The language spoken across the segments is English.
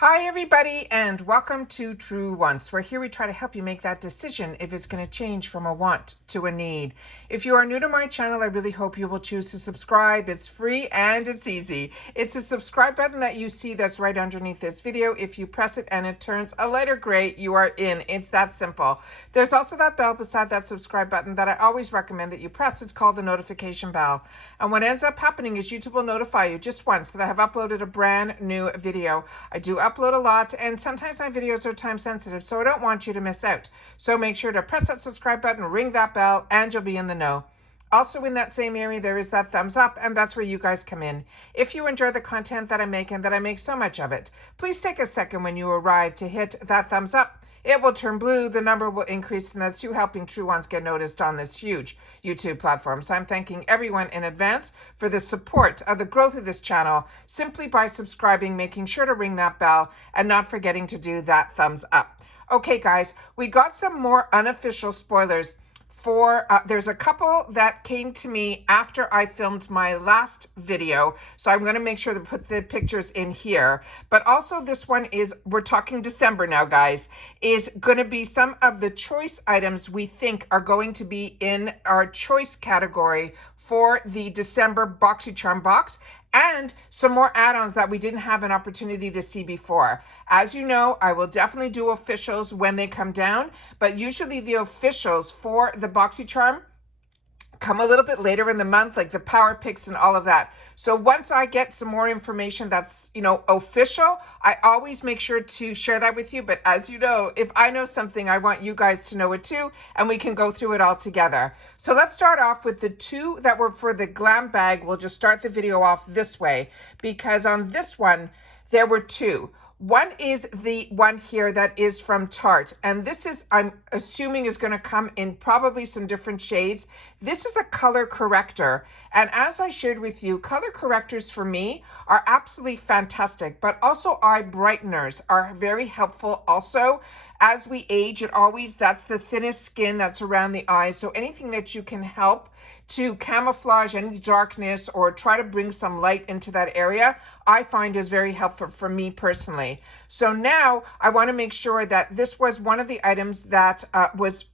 Hi everybody and welcome to True Wants, where here we try to help you make that decision if it's going to change from a want to a need. If you are new to my channel, I really hope you will choose to subscribe. It's free and it's easy. It's the subscribe button that you see that's right underneath this video. If you press it and it turns a lighter gray, you are in. It's that simple. There's also that bell beside that subscribe button that I always recommend that you press. It's called the notification bell. And what ends up happening is YouTube will notify you just once that I have uploaded a brand new video. I do upload a lot, and sometimes my videos are time sensitive, so I don't want you to miss out. So make sure to press that subscribe button, ring that bell, and you'll be in the know. Also in that same area, there is that thumbs up, and that's where you guys come in. If you enjoy the content that I make and that I make so much of it, please take a second when you arrive to hit that thumbs up. It will turn blue, the number will increase, and that's you helping True Ones get noticed on this huge YouTube platform. So I'm thanking everyone in advance for the support of the growth of this channel simply by subscribing, making sure to ring that bell, and not forgetting to do that thumbs up. Okay, guys, we got some more unofficial spoilers for, there's a couple that came to me after I filmed my last video. So I'm going to make sure to put the pictures in here. But also this one is, we're talking December now, guys, is going to be some of the choice items we think are going to be in our choice category for the December BOXYCHARM box, and some more add-ons that we didn't have an opportunity to see before. As you know, I will definitely do officials when they come down, but usually the officials for the BOXYCHARM come a little bit later in the month, like the power picks and all of that. So once I get some more information that's, official, I always make sure to share that with you. But as you know, if I know something, I want you guys to know it too, and we can go through it all together. So let's start off with the two that were for the GlamBag. We'll just start the video off this way, because on this one, there were two. One is the one here that is from Tarte, and this is, I'm assuming, is going to come in probably some different shades. This is a color corrector, and as I shared with you, color correctors for me are absolutely fantastic, but also eye brighteners are very helpful also. As we age, that's the thinnest skin that's around the eyes, so anything that you can help to camouflage any darkness or try to bring some light into that area, I find is very helpful for me personally. So now I want to make sure that this was one of the items that was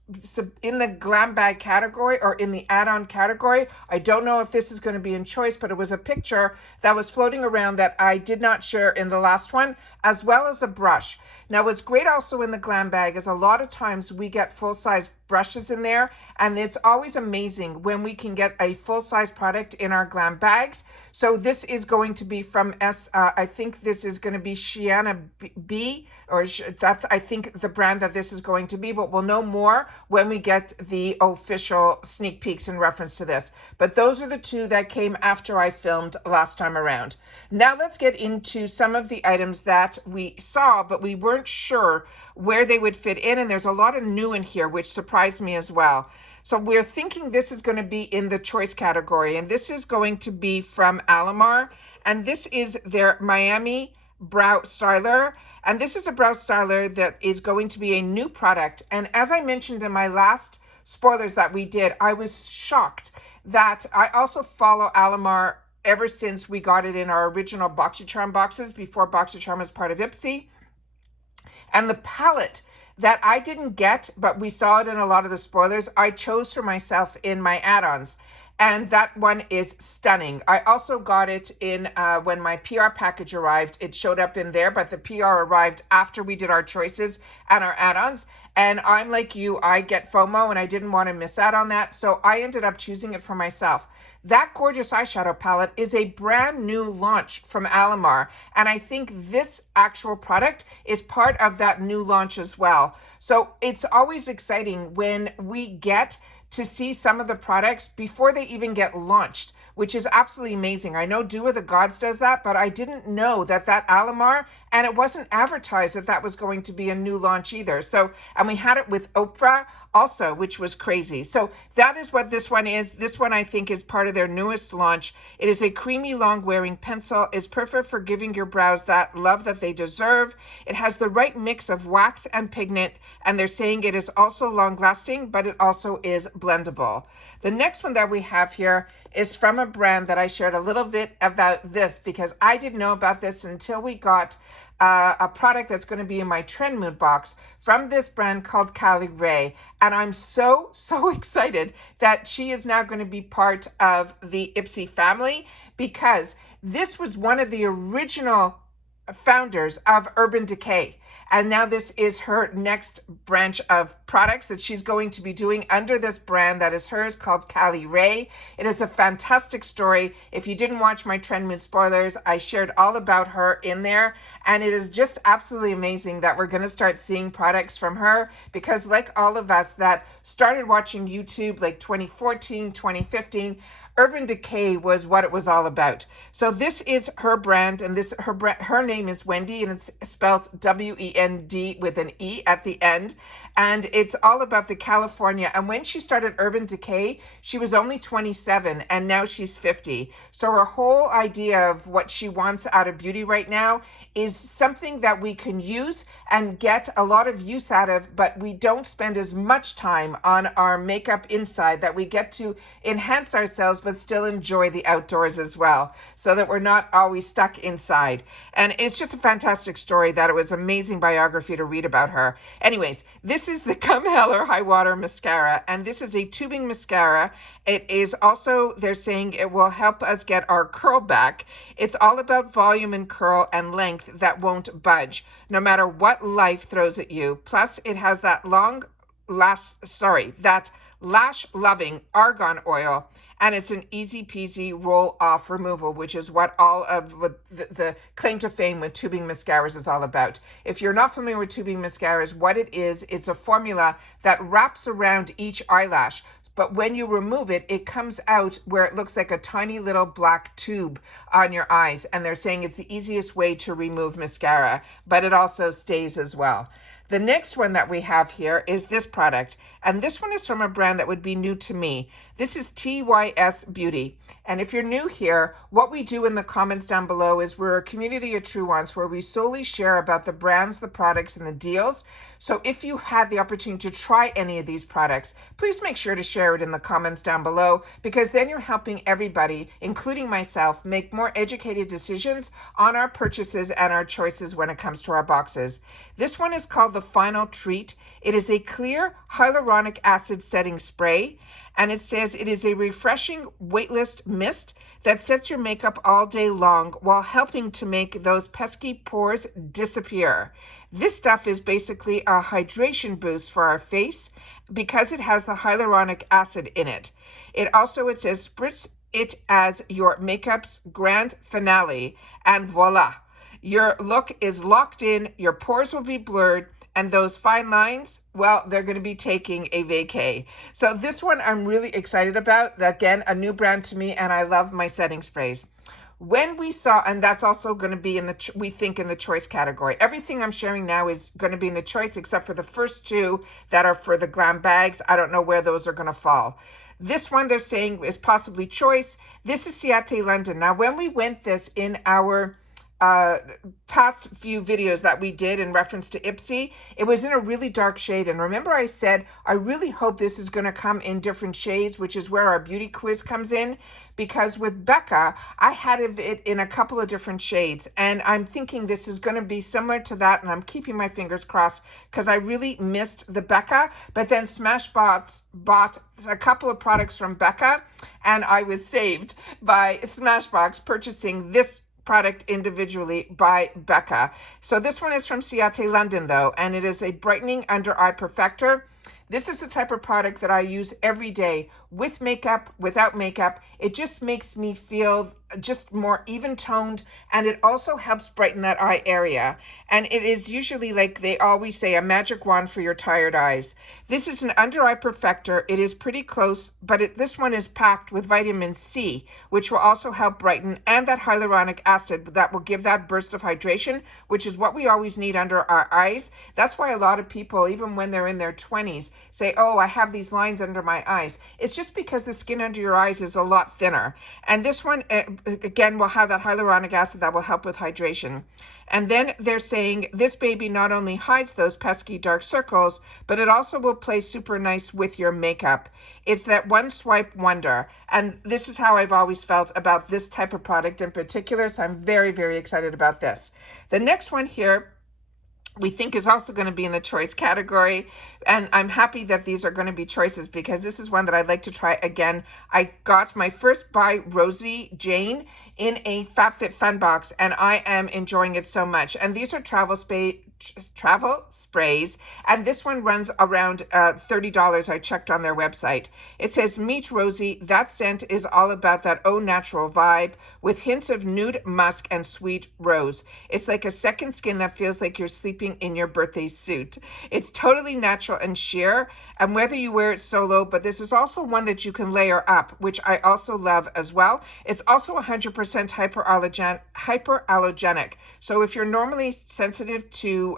in the GlamBag category or in the add-on category. I don't know if this is going to be in choice, but it was a picture that was floating around that I did not share in the last one, as well as a brush. Now, what's great also in the GlamBag is a lot of times we get full-size brushes in there, and it's always amazing when we can get a full-size product in our GlamBags. So this is going to be from I think this is going to be Shiana B, or that's, I think, the brand that this is going to be, but we'll know more when we get the official sneak peeks in reference to this. But those are the two that came after I filmed last time around. Now let's get into some of the items that we saw, but we weren't sure where they would fit in, and there's a lot of new in here, which surprised me as well. So we're thinking this is going to be in the choice category, and this is going to be from Almond, and this is their Miami Brow Styler. And this is a brow styler that is going to be a new product. And as I mentioned in my last spoilers that we did, I was shocked that I also follow Almond ever since we got it in our original BOXYCHARM boxes before BOXYCHARM was part of IPSY. And the palette that I didn't get, but we saw it in a lot of the spoilers, I chose for myself in my add-ons. And that one is stunning. I also got it in when my PR package arrived. It showed up in there, but the PR arrived after we did our choices and our add-ons. And I'm like you, I get FOMO and I didn't want to miss out on that. So I ended up choosing it for myself. That gorgeous eyeshadow palette is a brand new launch from Almond. And I think this actual product is part of that new launch as well. So it's always exciting when we get to see some of the products before they even get launched, which is absolutely amazing. I know Do of the Gods does that, but I didn't know that Almond, and it wasn't advertised that that was going to be a new launch either. So, and we had it with Oprah also, which was crazy. So that is what this one is. This one I think is part of their newest launch. It is a creamy long wearing pencil. It's perfect for giving your brows that love that they deserve. It has the right mix of wax and pigment, and they're saying it is also long lasting, but it also is blendable. The next one that we have here is from a brand that I shared a little bit about this because I didn't know about this until we got a product that's going to be in my trend mood box from this brand called Kylie Ray. And I'm so excited that she is now going to be part of the IPSY family, because this was one of the original founders of Urban Decay. And now this is her next branch of products that she's going to be doing under this brand that is hers, called Kylie Ray. It is a fantastic story. If you didn't watch my Trend Mood spoilers, I shared all about her in there. And it is just absolutely amazing that we're going to start seeing products from her, because like all of us that started watching YouTube like 2014, 2015, Urban Decay was what it was all about. So this is her brand, and her name is Wendy, and it's spelled W-E-N-D with an E at the end. And it's all about the California. And when she started Urban Decay, she was only 27, and now she's 50. So her whole idea of what she wants out of beauty right now is something that we can use and get a lot of use out of, but we don't spend as much time on our makeup inside, that we get to enhance ourselves but still enjoy the outdoors as well, so that we're not always stuck inside. And it's just a fantastic story that it was amazing biography to read about her. Anyways, this is the Come Hell or High Water mascara, and this is a tubing mascara. It is also, they're saying it will help us get our curl back. It's all about volume and curl and length that won't budge, no matter what life throws at you. Plus, it has that lash-loving argan oil, and it's an easy peasy roll off removal, which is what all of the claim to fame with tubing mascaras is all about. If you're not familiar with tubing mascaras, what it is, it's a formula that wraps around each eyelash. But when you remove it, it comes out where it looks like a tiny little black tube on your eyes. And they're saying it's the easiest way to remove mascara, but it also stays as well. The next one that we have here is this product, and this one is from a brand that would be new to me. This is TYS Beauty. And if you're new here, what we do in the comments down below is we're a community of true ones where we solely share about the brands, the products, and the deals. So if you had the opportunity to try any of these products, please make sure to share it in the comments down below, because then you're helping everybody, including myself, make more educated decisions on our purchases and our choices when it comes to our boxes. This one is called the Final Treat. It is a clear hyaluronic acid setting spray, and it says it is a refreshing weightless mist that sets your makeup all day long while helping to make those pesky pores disappear. This stuff is basically a hydration boost for our face because it has the hyaluronic acid in it. It says spritz it as your makeup's grand finale, and voila. Your look is locked in, your pores will be blurred, and those fine lines, well, they're going to be taking a vacay. So this one I'm really excited about. Again, a new brand to me, and I love my setting sprays. When we saw, and that's also going to be in the, we think in the choice category. Everything I'm sharing now is going to be in the choice, except for the first two that are for the GlamBags. I don't know where those are going to fall. This one they're saying is possibly choice. This is Ciate London. Now, when we went this in our past few videos that we did in reference to IPSY, it was in a really dark shade. And remember I said, I really hope this is going to come in different shades, which is where our beauty quiz comes in. Because with Becca, I had it in a couple of different shades. And I'm thinking this is going to be similar to that. And I'm keeping my fingers crossed because I really missed the Becca. But then Smashbox bought a couple of products from Becca. And I was saved by Smashbox purchasing this product individually by Becca. So this one is from Ciate London though, and it is a brightening under eye perfector. This is the type of product that I use every day with makeup, without makeup. It just makes me feel just more even toned, and it also helps brighten that eye area. And it is usually, like they always say, a magic wand for your tired eyes. This is an under eye perfector. It is pretty close, but this one is packed with vitamin C, which will also help brighten, and that hyaluronic acid that will give that burst of hydration, which is what we always need under our eyes. That's why a lot of people, even when they're in their 20s, say, oh, I have these lines under my eyes. It's just because the skin under your eyes is a lot thinner. And this one, again, will have that hyaluronic acid that will help with hydration. And then they're saying this baby not only hides those pesky dark circles, but it also will play super nice with your makeup. It's that one swipe wonder. And this is how I've always felt about this type of product in particular. So I'm very, very excited about this. The next one here, we think is also going to be in the choice category. And I'm happy that these are going to be choices because this is one that I'd like to try again. I got my first by Rosie Jane in a FabFitFun box, and I am enjoying it so much. And these are travel sprays, and this one runs around $30. I checked on their website. It says, meet Rosie. That scent is all about that au natural vibe with hints of nude musk and sweet rose. It's like a second skin that feels like you're sleeping in your birthday suit. It's totally natural and sheer, and whether you wear it solo, but this is also one that you can layer up, which I also love as well. It's also 100% hyperallergenic. So if you're normally sensitive to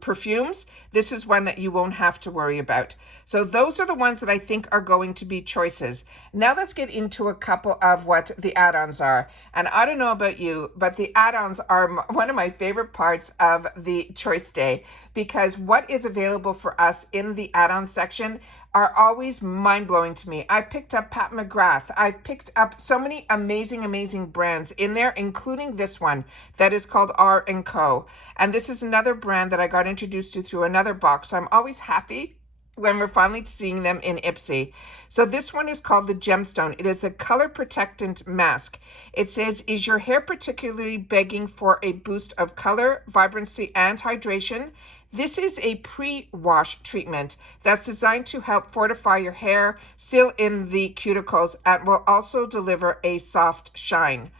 perfumes, this is one that you won't have to worry about. So those are the ones that I think are going to be choices. Now let's get into a couple of what the add-ons are. And I don't know about you, but the add-ons are one of my favorite parts of the choice day, because what is available for us in the add-on section are always mind-blowing to me. I picked up Pat McGrath. I've picked up so many amazing brands in there, including this one that is called R&Co. And this is another brand that I got introduced to through another box. So I'm always happy when we're finally seeing them in IPSY. So this one is called the Gemstone. It is a color protectant mask. It says, is your hair particularly begging for a boost of color, vibrancy, and hydration? This is a pre-wash treatment that's designed to help fortify your hair, seal in the cuticles, and will also deliver a soft shine.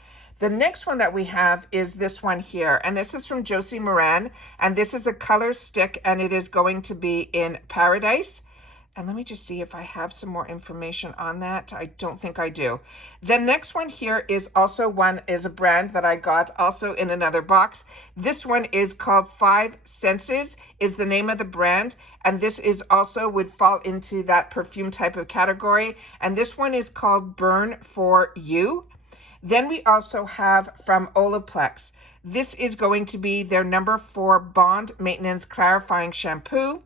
The next one that we have is this one here, and this is from Josie Moran, and this is a color stick, and it is going to be in Paradise. And let me just see if I have some more information on that. I don't think I do. The next one here is also a brand that I got also in another box. This one is called 5 Senses is the name of the brand. And this is also would fall into that perfume type of category. And this one is called Burn For You. Then we also have from Olex. This is going to be their number 4 Bond Maintenance Clarifying Shampoo.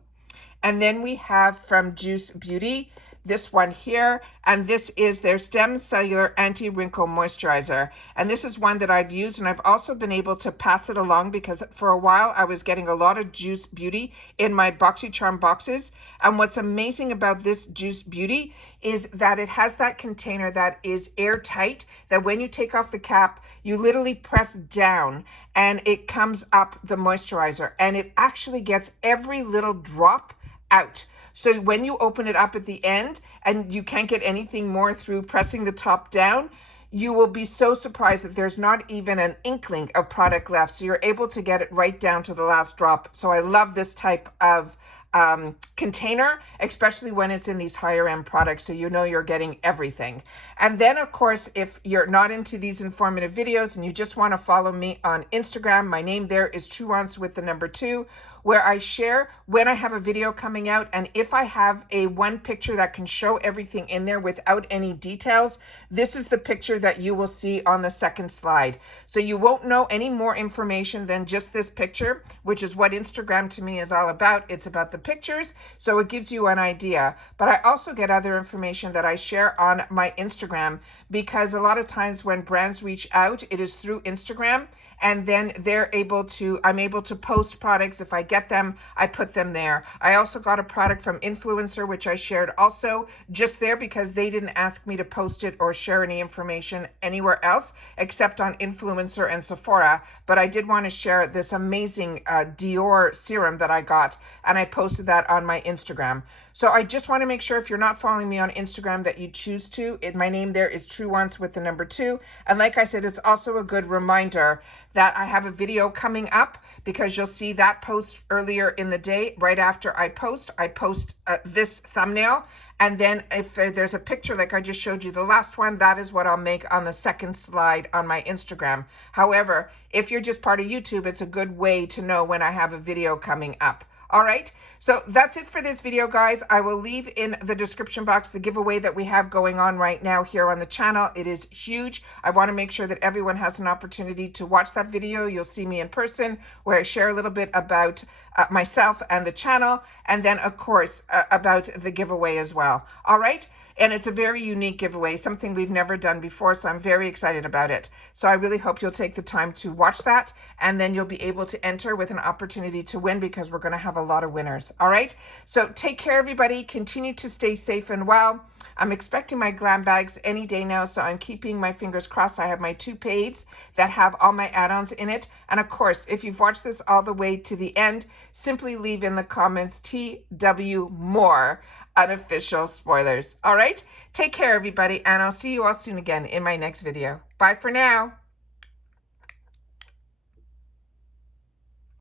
And then we have from Juice Beauty, this one here, and this is their Stem Cellular Anti-Wrinkle Moisturizer. And this is one that I've used, and I've also been able to pass it along because for a while I was getting a lot of Juice Beauty in my BOXYCHARM boxes. And what's amazing about this Juice Beauty is that it has that container that is airtight, that when you take off the cap, you literally press down and it comes up the moisturizer, and it actually gets every little drop out. So when you open it up at the end and you can't get anything more through pressing the top down, you will be so surprised that there's not even an inkling of product left. So you're able to get it right down to the last drop. So I love this type of container, especially when it's in these higher end products, so you know you're getting everything. And then of course, if you're not into these informative videos and you just want to follow me on Instagram, my name there is Truance with the number 2, where I share when I have a video coming out, and if I have a one picture that can show everything in there without any details, this is the picture that you will see on the second slide. So you won't know any more information than just this picture, which is what Instagram to me is all about. It's about the pictures, so it gives you an idea. But I also get other information that I share on my Instagram, because a lot of times when brands reach out, it is through Instagram, and then I'm able to post products. If I get them, I put them there. I also got a product from Influencer, which I shared also just there because they didn't ask me to post it or share any information anywhere else except on Influencer and Sephora. But I did want to share this amazing Dior serum that I got, and I posted that on my Instagram. So I just want to make sure if you're not following me on Instagram that you choose to. My name there is Truance with the number 2. And like I said, it's also a good reminder that I have a video coming up, because you'll see that post earlier in the day. Right after I post this thumbnail. And then if there's a picture like I just showed you, the last one, that is what I'll make on the second slide on my Instagram. However, if you're just part of YouTube, it's a good way to know when I have a video coming up. All right, so that's it for this video, guys. I will leave in the description box the giveaway that we have going on right now here on the channel. It is huge. I want to make sure that everyone has an opportunity to watch that video. You'll see me in person where I share a little bit about myself and the channel, and then of course about the giveaway as well. All right. And it's a very unique giveaway, something we've never done before, so I'm very excited about it. So I really hope you'll take the time to watch that, and then you'll be able to enter with an opportunity to win, because we're going to have a lot of winners. All right? So take care, everybody. Continue to stay safe and well. I'm expecting my GlamBags any day now, so I'm keeping my fingers crossed. I have my 2 pages that have all my add-ons in it. And of course, if you've watched this all the way to the end, simply leave in the comments TW more unofficial spoilers. All right? Take care, everybody, and I'll see you all soon again in my next video. Bye for now.